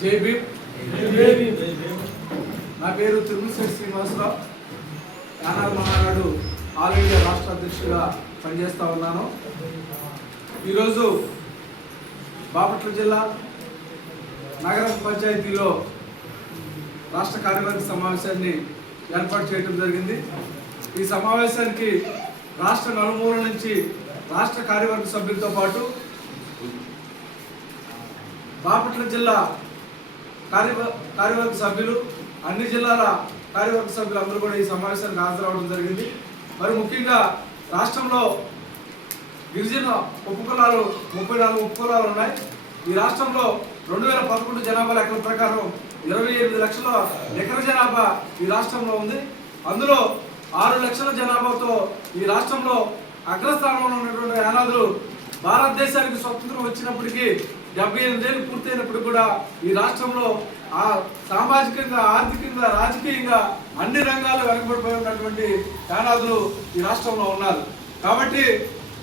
జై భీమ్. నా పేరు తిరుమలశెట్టి శ్రీనివాసరావు. యానాది మహానాడు ఆల్ ఇండియా రాష్ట్ర అధ్యక్షుడిగా పనిచేస్తూ ఉన్నాను. ఈరోజు బాపట్ల జిల్లా నగర పంచాయతీలో రాష్ట్ర కార్యవర్గ సమావేశాన్ని ఏర్పాటు చేయడం జరిగింది. ఈ సమావేశానికి రాష్ట్ర నలుమూల నుంచి రాష్ట్ర కార్యవర్గ సభ్యులతో పాటు బాపట్ల జిల్లా కార్యవర్గ సభ్యులు, అన్ని జిల్లాల కార్యవర్గ సభ్యులు అందరూ కూడా ఈ సమావేశానికి హాజరవడం జరిగింది. మరి ముఖ్యంగా రాష్ట్రంలో గిరిజన ఉపకులాలు 34 ఉపకులాలు ఉన్నాయి. ఈ రాష్ట్రంలో 2011 జనాభా లెక్కల ప్రకారం 28 లక్షల నికర జనాభా ఈ రాష్ట్రంలో ఉంది. అందులో 6 లక్షల జనాభాతో ఈ రాష్ట్రంలో అగ్రస్థానంలో ఉన్నటువంటి యానాదులు భారతదేశానికి స్వతంత్రం వచ్చినప్పటికీ 78 ఏళ్ళు పూర్తయినప్పుడు కూడా ఈ రాష్ట్రంలో సామాజికంగా, ఆర్థికంగా, రాజకీయంగా అన్ని రంగాల్లో వెనకబడిపోయి ఉన్నటువంటి యానాదులు ఈ రాష్ట్రంలో ఉన్నారు. కాబట్టి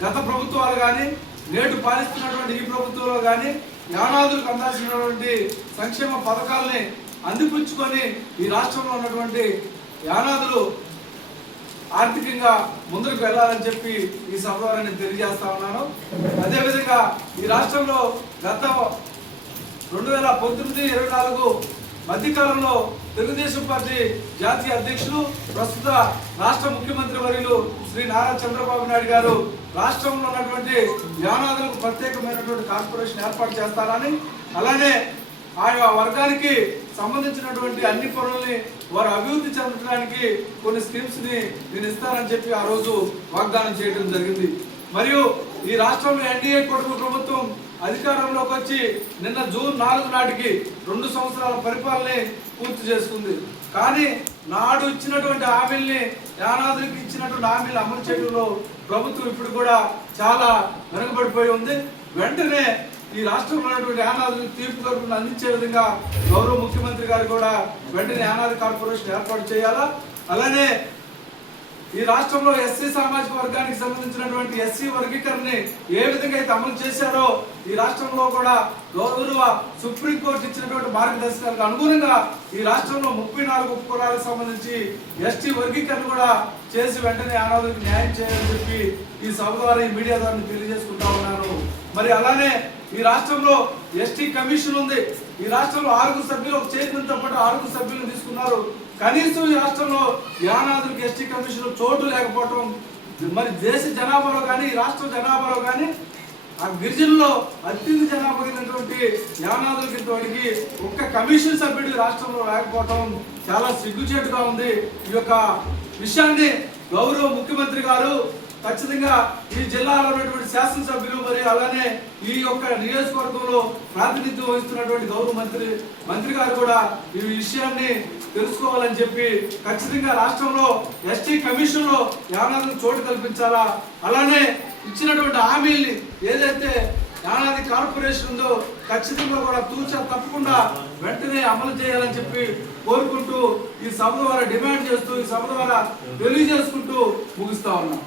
గత ప్రభుత్వాలు కానీ, నేడు పాలిస్తున్నటువంటి ఈ ప్రభుత్వంలో కానీ యానాదులకు అందాల్సినటువంటి సంక్షేమ పథకాలని అందిపుచ్చుకొని ఈ రాష్ట్రంలో ఉన్నటువంటి యానాదులు ఆర్థికంగా ముందుకు వెళ్ళాలని చెప్పి ఈ సభ ద్వారా నేను తెలియజేస్తా ఉన్నాను. అదేవిధంగా ఈ రాష్ట్రంలో గత 2019-24 మధ్యకాలంలో తెలుగుదేశం పార్టీ జాతీయ అధ్యక్షులు, ప్రస్తుత రాష్ట్ర ముఖ్యమంత్రి వర్యులు శ్రీ నారా చంద్రబాబు నాయుడు గారు రాష్ట్రంలో ఉన్నటువంటి యానాదులకు ప్రత్యేకమైనటువంటి కార్పొరేషన్ ఏర్పాటు చేస్తారని, అలానే ఆయా వర్గానికి సంబంధించినటువంటి అన్ని పనుల్ని వారు అభివృద్ధి చెందడానికి కొన్ని స్కీమ్స్ ని నేను ఇస్తానని చెప్పి ఆ రోజు వాగ్దానం చేయడం జరిగింది. మరియు ఈ రాష్ట్రంలో ఎన్డీఏ కూటమి ప్రభుత్వం అధికారంలోకి వచ్చి నిన్న జూన్ 4 నాటికి 2 సంవత్సరాల పరిపాలన పూర్తి చేసుకుంది. కానీ నాడు ఇచ్చినటువంటి హామీల్ని, యానాదులకు ఇచ్చినటువంటి హామీలు అమలు చేయడంలో ప్రభుత్వం ఇప్పుడు కూడా చాలా వెనుకబడిపోయి ఉంది. వెంటనే ఈ రాష్ట్రంలో ఉన్నటువంటి యానాదులకు తీర్పు తరపున అందించే విధంగా గౌరవ ముఖ్యమంత్రి గారు కూడా వెంటనే యానాది కార్పొరేషన్ ఏర్పాటు చేయాలా. అలానే ఈ రాష్ట్రంలో ఎస్సీ సామాజిక వర్గానికి సంబంధించినటువంటి ఎస్సీ వర్గీకరణని ఏ విధంగా అయితే అమలు చేశారో ఈ రాష్ట్రంలో కూడా గౌరవ సుప్రీంకోర్టు ఇచ్చినటువంటి మార్గదర్శకాలకు అనుగుణంగా ఈ రాష్ట్రంలో 34 ఉపకులాలకు సంబంధించి ఎస్టీ వర్గీకరణ కూడా చేసి వెంటనే యానాదులకు న్యాయం చేయాలని చెప్పి ఈ సభ ద్వారా, ఈ మీడియా ద్వారా తెలియజేసుకుంటా ఉన్నాను. మరి అలానే ఈ రాష్ట్రంలో ఎస్టీ కమిషన్ ఉంది. ఈ రాష్ట్రంలో 6 సభ్యులు, ఒక చైర్మన్తో పాటు 6 సభ్యులను తీసుకున్నారు. కనీసం ఈ రాష్ట్రంలో యానాదులకు ఎస్టీ కమిషన్ చోటు లేకపోవటం, మరి దేశ జనాభాలో కానీ, ఈ రాష్ట్ర జనాభాలో కానీ ఆ గిరిజనుల్లో అత్యంత జనాభా కలిగినటువంటి యానాదులకి ఇంతవరకు ఒక్క కమిషన్ సభ్యుడు రాష్ట్రంలో లేకపోవటం చాలా సిగ్గుచేటుగా ఉంది. ఈ యొక్క విషయాన్ని గౌరవ ముఖ్యమంత్రి గారు ఖచ్చితంగా ఈ జిల్లాలో ఉన్నటువంటి శాసనసభ్యులు, మరి అలానే ఈ యొక్క నియోజకవర్గంలో ప్రాతినిధ్యం వహిస్తున్నటువంటి గౌరవ మంత్రి గారు కూడా ఈ విషయాన్ని తెలుసుకోవాలని చెప్పి ఖచ్చితంగా రాష్ట్రంలో ఎస్టీ కమిషన్ లో యానాదులకు చోటు కల్పించాలా. అలానే ఇచ్చినటువంటి హామీల్ని ఏదైతే యానాది కార్పొరేషన్ ఉందో ఖచ్చితంగా కూడా తూచా తప్పకుండా వెంటనే అమలు చేయాలని చెప్పి కోరుకుంటూ ఈ సభ ద్వారా డిమాండ్ చేస్తూ, ఈ సభ ద్వారా తెలియజేసుకుంటూ ముగిస్తా ఉన్నాం.